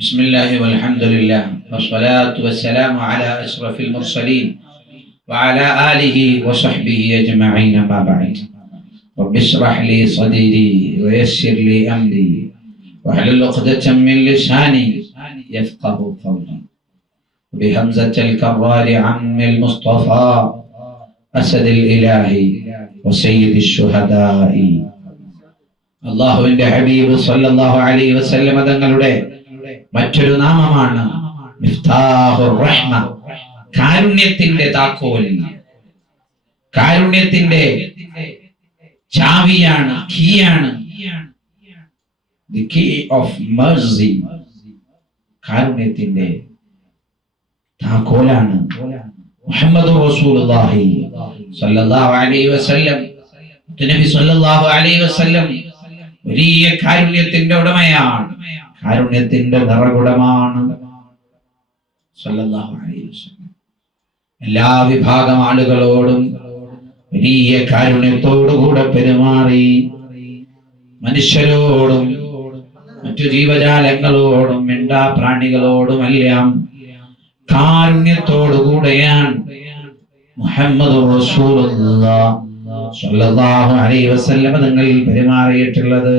بسم الله والحمد لله والصلاة والسلام على أشرف المرسلين وعلى آله وصحبه أجمعين ما بعد رب اشرح لي صدري ويسر لي أمري واحلل عقدة من لساني يفقه قولي بهمزة الكرار عم المصطفى أسد الإله وسيد الشهداء അള്ളാഹുവിന്റെ ഹബീബ് സല്ലല്ലാഹു അലൈഹി വസല്ലമ തങ്ങളുടെ മറ്റൊരു നാമമാണ് കാരുണ്യത്തിന്റെ താക്കോൽ. കാരുണ്യത്തിന്റെ ചാവിയാണ് കീയാണ്. ദി കീ ഓഫ് കാരുണ്യത്തിന്റെ താക്കോലാണ്. മുഹമ്മദ് റസൂലുള്ളാഹി അലൈഹി വസല്ലം. അലൈഹി വസല്ലം വലിയ കാരുണ്യത്തിന്റെ ഉടമയാണ്. കാരുണ്യത്തിന്റെ നിറകുടമാണ് സല്ലല്ലാഹു എല്ലാ വിഭാഗം ആളുകളോടും വലിയ കാരുണ്യത്തോടുകൂടെ പെരുമാറി. മനുഷ്യരോടും മറ്റു ജീവജാലങ്ങളോടും മിണ്ടാ പ്രാണികളോടുമെല്ലാം കാരുണ്യത്തോടുകൂടെയാണ് മുഹമ്മദ് റസൂലുള്ള. സ്വല്ലല്ലാഹു അലൈഹി വസല്ലം തങ്ങളിൽ പെരുമാറിയിട്ടുള്ളത്.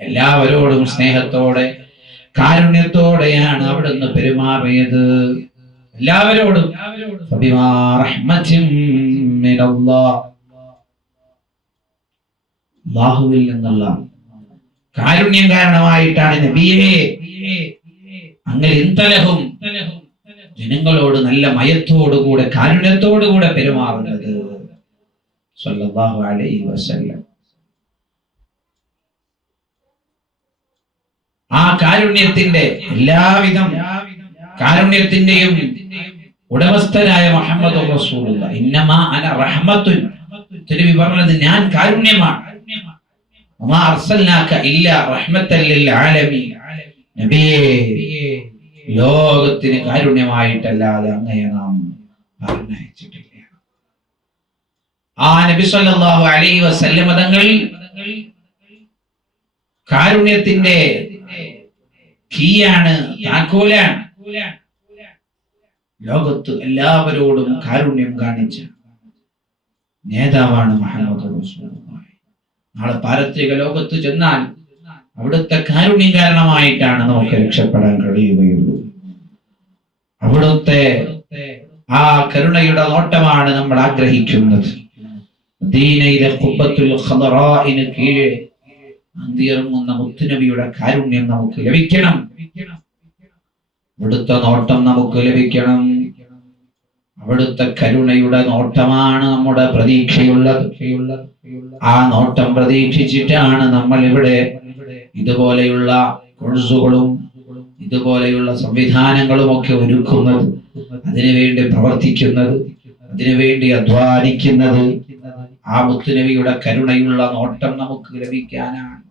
എല്ലാവരോടും സ്നേഹത്തോടെ കാരുണ്യത്തോടെയാണ് അവിടുന്ന് പെരുമാറിയത്. എല്ലാവരോടും. ബാഹുവിൽ നിന്നുള്ള കാരുണ്യം കാരണമായിട്ടാണ് നബിയെ. അങ്ങനെ ജനങ്ങളോട് നല്ല മയത്തോടുകൂടെ കാരുണ്യത്തോടുകൂടെ പെരുമാറുന്നത്. സല്ലല്ലാഹു അലൈഹി വസല്ലം ആ കാരുണ്യത്തിന്റെ എല്ലാവിധം കാരുണ്യത്തിന്റെയും ഉടമസ്ഥനായ മുഹമ്മദ് തിരുവി പറഞ്ഞത് ഞാൻ കാരുണ്യമാണ്. ലോകത്തിന് കാരുണ്യമായിട്ടല്ലാതെ അങ്ങയെ നാം പറഞ്ഞയച്ചിട്ടില്ല ആ നബി സല്ലല്ലാഹു അലൈഹി വസല്ലമ തങ്ങൾ കാരുണ്യത്തിന്റെ കീയാണ് താക്കോലാണ്. ലോകത്ത് എല്ലാവരോടും കാരുണ്യം കാണിച്ച നേതാവാണ് നാളെ പാരത്രിക ലോകത്ത് ചെന്നാൽ അവിടുത്തെ കാരുണ്യം കാരണമായിട്ടാണ് നമുക്ക് രക്ഷപ്പെടാൻ കഴിയുകയുള്ളൂ. അവിടുത്തെ ആ കരുണയുടെ നോട്ടമാണ് നമ്മൾ ആഗ്രഹിക്കുന്നത്. കീഴെ അന്തിയിറങ്ങുന്ന മുത്തുനബിയുടെ കാരുണ്യം നമുക്ക് ലഭിക്കണം. അവിടുത്തെ നോട്ടം നമുക്ക് ലഭിക്കണം. അവിടുത്തെ കരുണയുടെ നോട്ടമാണ് നമ്മുടെ പ്രതീക്ഷയുള്ളത്. ആ നോട്ടം പ്രതീക്ഷിച്ചിട്ടാണ് നമ്മൾ ഇവിടെ ഇതുപോലെയുള്ള കോഴ്സുകളും ഇതുപോലെയുള്ള സംവിധാനങ്ങളും ഒക്കെ ഒരുക്കുന്നത് അതിനുവേണ്ടി പ്രവർത്തിക്കുന്നത് അതിനുവേണ്ടി അധ്വാനിക്കുന്നത്. ആ മുത്തുനബിയുടെ കരുണയുള്ള നോട്ടം നമുക്ക് ലഭിക്കാനാണ്.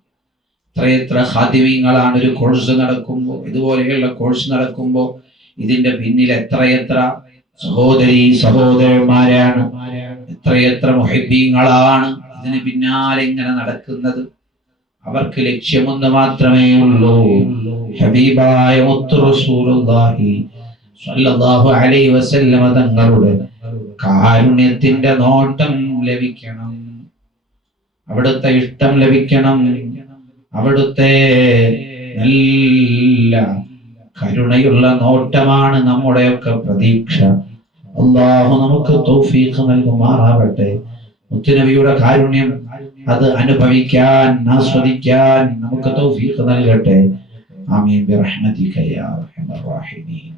എത്രയെത്ര ഹാദിവ്യങ്ങളാണ് ഒരു കോഴ്സ് നടക്കുമ്പോൾ ഇതുപോലെയുള്ള കോഴ്സ് നടക്കുമ്പോൾ ഇതിന്റെ പിന്നിൽ എത്രയെത്ര സഹോദരി സഹോദരന്മാരാണ് എത്രയെത്ര മുഹബീങ്ങളാണ് ഇതിന് പിന്നാലെ ഇങ്ങനെ നടക്കുന്നത്. അവർക്ക് ലക്ഷ്യമൊന്ന് മാത്രമേ ഉള്ളൂ. ഹബീബായ അലൈഹി വസല്ലമ തങ്ങളുടെ കാരുണ്യത്തിന്റെ നോട്ടം ലഭിക്കണം. അവിടുത്തെ ഇഷ്ടം ലഭിക്കണം. അവിടുത്തെ നല്ല കരുണയുള്ള നോട്ടമാണ് നമ്മുടെയൊക്കെ പ്രതീക്ഷ. അള്ളാഹു നമുക്ക് തൗഫീഖ് നൽകുമാറാവട്ടെ. മുത്തുനബിയുടെ കാരുണ്യം അത് അനുഭവിക്കാൻ ആസ്വദിക്കാൻ നമുക്ക് തൗഫീഖ് നൽകട്ടെ. ആമീൻ. ബിറഹ്മതിക യാ അർഹമർ റഹീമീൻ.